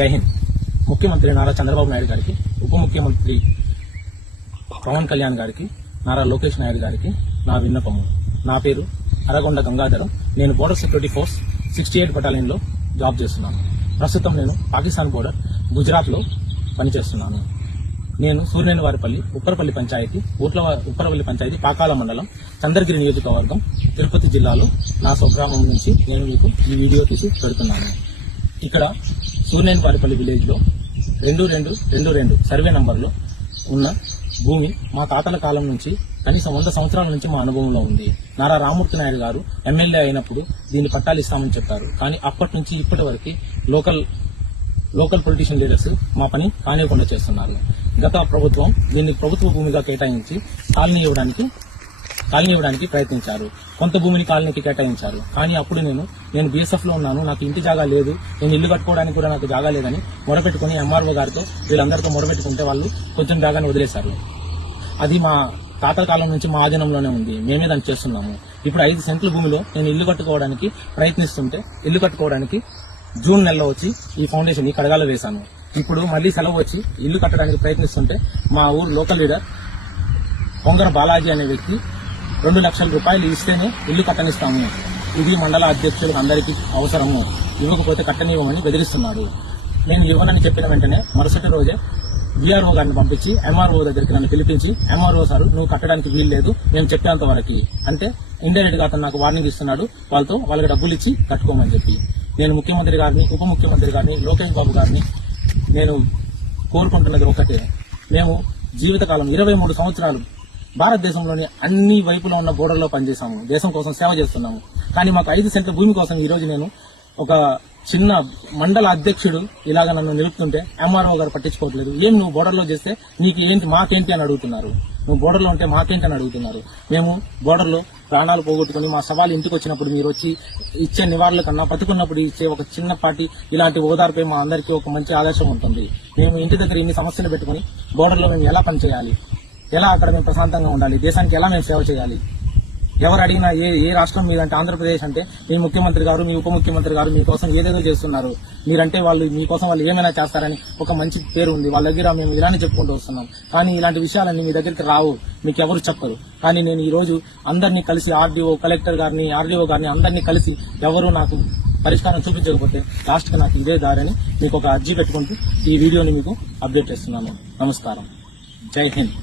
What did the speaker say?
జై హింద్. ముఖ్యమంత్రి నారా చంద్రబాబు నాయుడు గారికి, ఉప ముఖ్యమంత్రి పవన్ కళ్యాణ్ గారికి, నారా లోకేష్ నాయుడు గారికి నా విన్నపము. నా పేరు అరగొండ గంగాధరం. నేను బోర్డర్ సెక్యూరిటీ ఫోర్స్ 68 బటాలియన్లో జాబ్ చేస్తున్నాను. ప్రస్తుతం నేను పాకిస్తాన్ బోర్డర్ గుజరాత్లో పనిచేస్తున్నాను. నేను సూర్యనేనివారిపల్లి ఉప్పరపల్లి పంచాయతీ, ఉప్పరపల్లి పంచాయతీ పాకాల మండలం, చంద్రగిరి నియోజకవర్గం, తిరుపతి జిల్లాలో నా స్వగ్రామం నుంచి నేను మీకు ఈ వీడియో తీసి పెడుతున్నాను. ఇక్కడ సూర్యనేనివారిపల్లి విలేజ్ లో 2222 సర్వే నంబర్లో ఉన్న భూమి మా తాతల కాలం నుంచి కనీసం 100 సంవత్సరాల నుంచి మా అనుభవంలో ఉంది. నారా రామ్మూర్తి నాయుడు గారు ఎమ్మెల్యే అయినప్పుడు దీన్ని పట్టాలు ఇస్తామని చెప్పారు. కానీ అప్పటి నుంచి ఇప్పటి వరకు లోకల్ పొలిటీషియన్ లీడర్స్ మా పని కానివ్వకుండా చేస్తున్నారు. గత ప్రభుత్వం దీన్ని ప్రభుత్వ భూమిగా కేటాయించి కాలనీ ఇవ్వడానికి ప్రయత్నించారు. కొంత భూమిని కాలనీకి కేటాయించారు. కానీ అప్పుడు నేను బీఎస్ఎఫ్ లో ఉన్నాను, నాకు ఇంటి జాగా లేదు, నేను ఇల్లు కట్టుకోవడానికి కూడా నాకు జాగా లేదని మొరపెట్టుకుని ఎంఆర్ఓ గారితో వీళ్ళందరితో మొరపెట్టుకుంటే వాళ్ళు కొంచెం జాగాని వదిలేశారు. అది మా తాతల కాలం నుంచి మా ఆధీనంలోనే ఉంది. మేమే దాన్ని చేస్తున్నాము. ఇప్పుడు 5 సెంట్ల భూమిలో నేను ఇల్లు కట్టుకోవడానికి ప్రయత్నిస్తుంటే, ఇల్లు కట్టుకోవడానికి జూన్ నెలలో వచ్చి ఈ ఫౌండేషన్ ఈ కడగాలో వేశాను. ఇప్పుడు మళ్లీ సెలవు వచ్చి ఇల్లు కట్టడానికి ప్రయత్నిస్తుంటే మా ఊరు లోకల్ లీడర్ పొంగర బాలాజీ అనే వ్యక్తి 2 లక్షల రూపాయలు ఇస్తేనే ఇల్లు కట్టనిస్తాము, ఇది మండల అధ్యక్షులకు అందరికీ అవసరము, ఇవ్వకపోతే కట్టనివ్వమని బెదిరిస్తున్నాడు. నేను ఇవ్వనని చెప్పిన వెంటనే మరుసటి రోజే బీఆర్ఓ గారిని పంపించి ఎంఆర్ఓ దగ్గరికి నన్ను పిలిపించి, ఎంఆర్ఓ సార్ నువ్వు కట్టడానికి వీలు లేదు, మేము చెప్పేంత వరకు అంటే ఇండైరెక్ట్ గా అతను నాకు వార్నింగ్ ఇస్తున్నాడు. వాళ్ళకి డబ్బులు ఇచ్చి కట్టుకోమని చెప్పి. నేను ముఖ్యమంత్రి గారిని, ఉప ముఖ్యమంత్రి గారిని, లోకేష్ బాబు గారిని నేను కోరుకుంటున్నది ఒకటే. మేము జీవితకాలం 23 సంవత్సరాలు భారతదేశంలోని అన్ని వైపులో ఉన్న బోర్డర్లో పనిచేశాము, దేశం కోసం సేవ చేస్తున్నాము. కానీ మాకు 5 సెంట్ల భూమి కోసం ఈ రోజు నేను ఒక చిన్న మండల అధ్యక్షుడు ఇలాగ నన్ను నిలుపుతుంటే ఎంఆర్ఓ గారు పట్టించుకోవట్లేదు. ఏం నువ్వు బోర్డర్లో చేస్తే నీకు ఏంటి, మాకేంటి అని అడుగుతున్నారు. నువ్వు బోర్డర్లో ఉంటే మాకేంటి అని అడుగుతున్నారు. మేము బోర్డర్లో ప్రాణాలు పోగొట్టుకుని మా సవాలు ఇంటికి వచ్చినప్పుడు మీరు వచ్చి ఇచ్చే నివారణల కన్నా బతుకున్నప్పుడు ఇచ్చే ఒక చిన్నపాటి ఇలాంటి ఓదార్పై మా అందరికీ ఒక మంచి ఆదర్శం ఉంటుంది. మేము ఇంటి దగ్గర ఇన్ని సమస్యలు పెట్టుకుని బోర్డర్లో మేము ఎలా పనిచేయాలి, ఎలా అక్కడ మేము ప్రశాంతంగా ఉండాలి, దేశానికి ఎలా మేము సేవ చేయాలి. ఎవరు అడిగినా ఏ రాష్ట్రం మీదంటే ఆంధ్రప్రదేశ్ అంటే మీ ముఖ్యమంత్రి గారు, మీ ఉప ముఖ్యమంత్రి గారు మీకోసం ఏదేదో చేస్తున్నారు, మీరంటే మీకోసం వాళ్ళు ఏమైనా చేస్తారని ఒక మంచి పేరు ఉంది. వాళ్ళ దగ్గర మేము ఇలానే చెప్పుకుంటూ వస్తున్నాం. కానీ ఇలాంటి విషయాలన్నీ మీ దగ్గరికి రావు, మీకు ఎవరు చెప్పరు. కానీ నేను ఈ రోజు అందరినీ కలిసి ఆర్డీఓ, కలెక్టర్ గారిని, ఆర్డీఓ గారిని అందరినీ కలిసి ఎవరు నాకు పరిష్కారం చూపించకపోతే లాస్ట్ కి నాకు ఇదే దారని మీకు ఒక అర్జీ పెట్టుకుంటూ ఈ వీడియోని మీకు అప్డేట్ చేస్తున్నాను. నమస్కారం. జై హింద్.